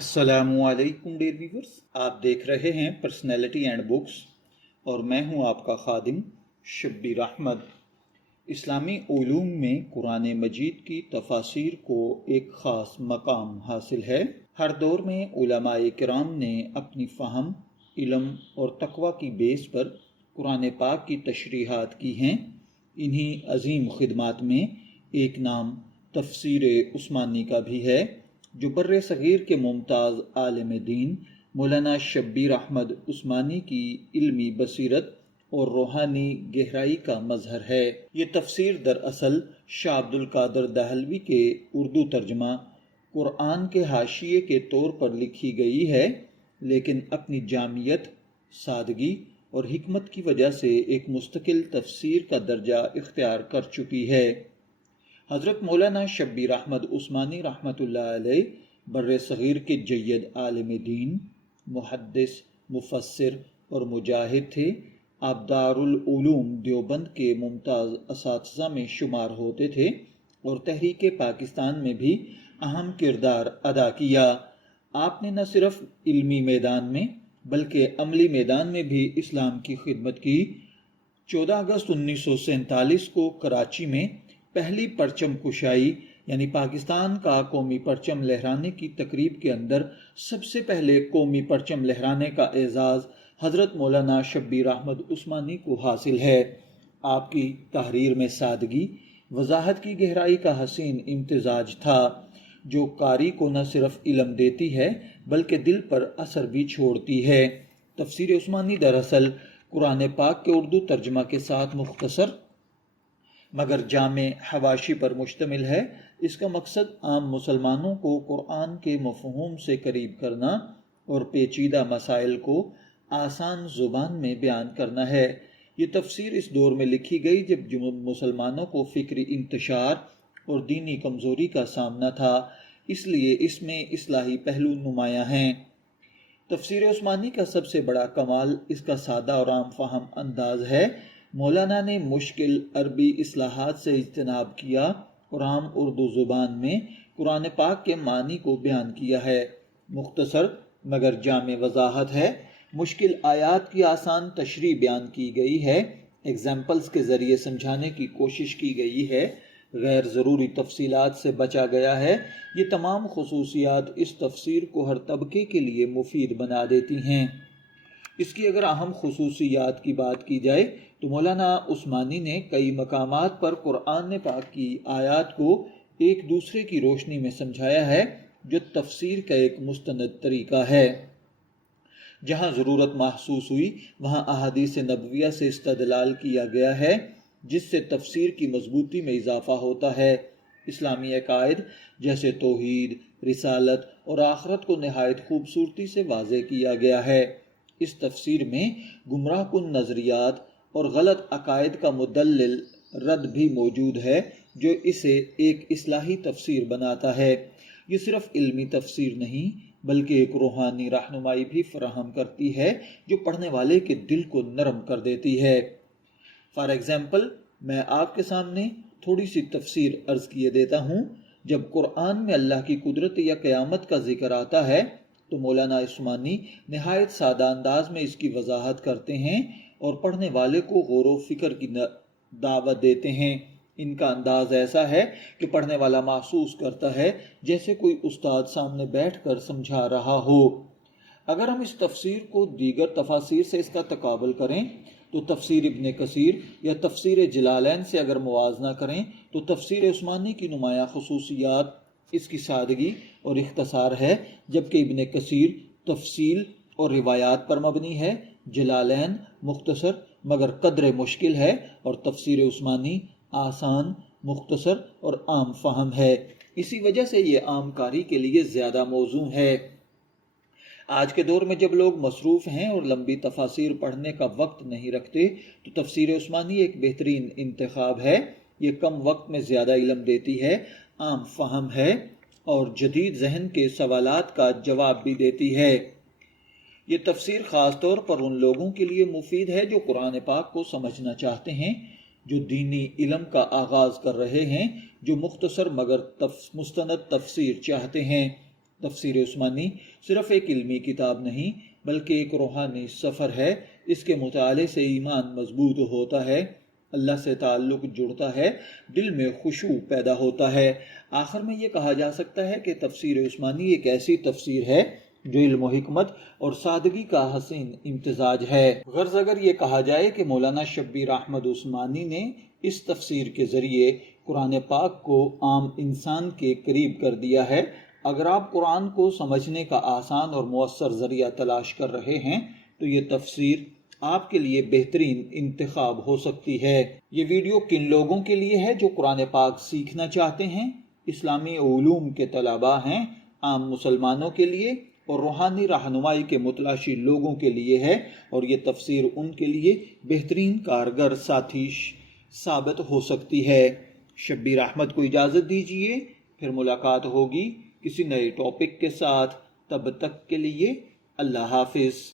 अस्सलामु अलैकुम dear viewers, आप देख रहे हैं पर्सनैलिटी एंड बुक्स और मैं हूं आपका खादिम शब्बीर अहमद। इस्लामी उलूम में कुरान मजीद की तफासिर को एक ख़ास मकाम हासिल है। हर दौर में उलमाए किराम ने अपनी फ़हम, इल्म और तक़वा की बेस पर कुरान पाक की तशरीहात की हैं। इन्हीं अजीम खिदमात में एक नाम तफसीर उस्मानी का भी है, जो बर्रे सगीर के मुमताज़ आलिम दीन मौलाना शब्बीर अहमद उस्मानी की इल्मी बसीरत और रूहानी गहराई का मजहर है। ये तफसीर दरअसल शाह अब्दुल कादिर दहलवी के उर्दू तर्जमा कुरान के हाशिए के तौर पर लिखी गई है, लेकिन अपनी जामियत, सादगी और हिकमत की वजह से एक मुस्तकिल तफसीर का दर्जा इख्तियार कर चुकी है। हज़रत मौलाना शब्बीर अहमद उस्मानी रहमतुल्लाह अलैह बर्रे सगीर के जय्यद आलिम दीन, मुहद्दिस, मुफस्सिर और मुजाहिद थे। आप दारुल उलूम देवबंद के मुमताज़ असातिज़ा में शुमार होते थे और तहरीक पाकिस्तान में भी अहम किरदार अदा किया। आपने न सिर्फ इल्मी मैदान में बल्कि अमली मैदान में भी इस्लाम की खिदमत की। 14 अगस्त 1947 को कराची में पहली परचम कुशाई यानी पाकिस्तान का कौमी परचम लहराने की तकरीब के अंदर सबसे पहले कौमी परचम लहराने का एजाज़ हज़रत मौलाना शब्बीर अहमद उस्मानी को हासिल है। आपकी तहरीर में सादगी, वजाहत की गहराई का हसीन इम्तिजाज था, जो कारी को न सिर्फ इल्म देती है बल्कि दिल पर असर भी छोड़ती है। तफसीर उस्मानी दरअसल कुरान पाक के उर्दू तर्जमा के साथ मुख्तसर मगर जामे हवाशी पर मुश्तमिल है। इसका मकसद आम मुसलमानों को कुरान के मफ़हूम से करीब करना और पेचीदा मसाइल को आसान ज़ुबान में बयान करना है। ये तफसीर इस दौर में लिखी गई जब मुसलमानों को फ़िक्री इंतशार और दीनी कमज़ोरी का सामना था, इसलिए इसमें इस्लाही पहलू नुमायाँ हैं। तफसीर उस्मानी का सबसे बड़ा कमाल इसका सादा और आम फहम अंदाज है। मौलाना ने मुश्किल अरबी इस्लाहात से इज्तनाब किया और आम उर्दू ज़ुबान में कुरान पाक के मानी को बयान किया है। मुख्तसर मगर जामे वजाहत है। मुश्किल आयात की आसान तशरीह बयान की गई है। एग्जाम्पल्स के ज़रिए समझाने की कोशिश की गई है। गैर ज़रूरी तफसीलात से बचा गया है। ये तमाम खुसूसियात इस तफसीर को हर तबके के लिए मुफीद बना देती हैं। इसकी अगर अहम खुसूसियात की बात की जाए तो मौलाना उस्मानी ने कई मकामात पर कुरान पाक की आयात को एक दूसरे की रोशनी में समझाया है, जो तफसीर का एक मुस्तनद तरीका है। जहाँ ज़रूरत महसूस हुई वहाँ अहादीस नबविया से इस्तदलाल किया गया है, जिससे तफसीर की मजबूती में इजाफा होता है। इस्लामी अकायद जैसे तौहीद, रिसालत और आखरत को नहायत खूबसूरती से वाज़े किया गया है। इस तफसीर में गुमराह कुन नज़रियात और गलत अकायद का मुदल्लिल रद्द भी मौजूद है, जो इसे एक इस्लाही तफसीर बनाता है। ये सिर्फ इल्मी तफसीर नहीं बल्कि एक रूहानी रहनुमाई भी फराहम करती है, जो पढ़ने वाले के दिल को नरम कर देती है। फॉर एग्जाम्पल, मैं आपके सामने थोड़ी सी तफसीर अर्ज़ किए देता हूँ। जब कुरान में अल्लाह की कुदरत या क़यामत का जिक्र आता है तो मौलाना उस्मानी नहायत सादा अंदाज में इसकी वजाहत करते हैं और पढ़ने वाले को गौर व फिक्र की दावत देते हैं। इनका अंदाज ऐसा है कि पढ़ने वाला महसूस करता है जैसे कोई उस्ताद सामने बैठकर समझा रहा हो। अगर हम इस तफसीर को दीगर तफासिर से इसका तकाबल करें तो तफसीर इब्न कसीर या तफसीर जलालैन से अगर मुवाजना करें तो तफसीर उस्मानी की नुमाया खुसूसियात इसकी सादगी और इख्तसार है, जबकि इब्न कसीर तफसील और रिवायात पर मबनी है। जलालैन मुख्तसर मगर कदर मुश्किल है और तफसीर उस्मानी आसान, मुख्तसर और आम फहम है। इसी वजह से ये आम कारी के लिए ज़्यादा मौजू है। आज के दौर में जब लोग मसरूफ़ हैं और लंबी तफासिर पढ़ने का वक्त नहीं रखते तो तफसीर उस्मानी एक बेहतरीन इंतखाब है। ये कम वक्त में ज़्यादा इल्म देती है, आम फहम है और जदीद जहन के सवालात का जवाब भी देती है। ये तफसीर ख़ास तौर पर उन लोगों के लिए मुफीद है जो कुरान पाक को समझना चाहते हैं, जो दीनी इल्म का आगाज़ कर रहे हैं, जो मुख्तसर मगर मुस्तनद तफसीर चाहते हैं। تفسیر عثمانی صرف ایک علمی کتاب نہیں بلکہ ایک روحانی سفر ہے۔ اس کے مطالعے سے ایمان مضبوط ہوتا ہے، اللہ سے تعلق جڑتا ہے، دل میں خشوع پیدا ہوتا ہے۔ آخر میں یہ کہا جا سکتا ہے کہ تفسیر عثمانی ایک ایسی تفسیر ہے جو علم و حکمت اور سادگی کا حسین امتزاج ہے۔ غرض اگر یہ کہا جائے کہ مولانا شبیر احمد عثمانی نے اس تفسیر کے ذریعے قرآن پاک کو عام انسان کے قریب کر دیا ہے۔ اگر آپ قرآن کو سمجھنے کا آسان اور مؤثر ذریعہ تلاش کر رہے ہیں تو یہ تفسیر آپ کے لیے بہترین انتخاب ہو سکتی ہے۔ یہ ویڈیو کن لوگوں کے لیے ہے جو قرآن پاک سیکھنا چاہتے ہیں، اسلامی علوم کے طلباء ہیں، عام مسلمانوں کے لیے اور روحانی رہنمائی کے متلاشی لوگوں کے لیے ہے، اور یہ تفسیر ان کے لیے بہترین کارگر ساتھی ثابت ہو سکتی ہے۔ شبیر احمد کو اجازت دیجیے، پھر ملاقات ہوگی کسی نئے ٹاپک کے ساتھ۔ تب تک کے لیے اللہ حافظ۔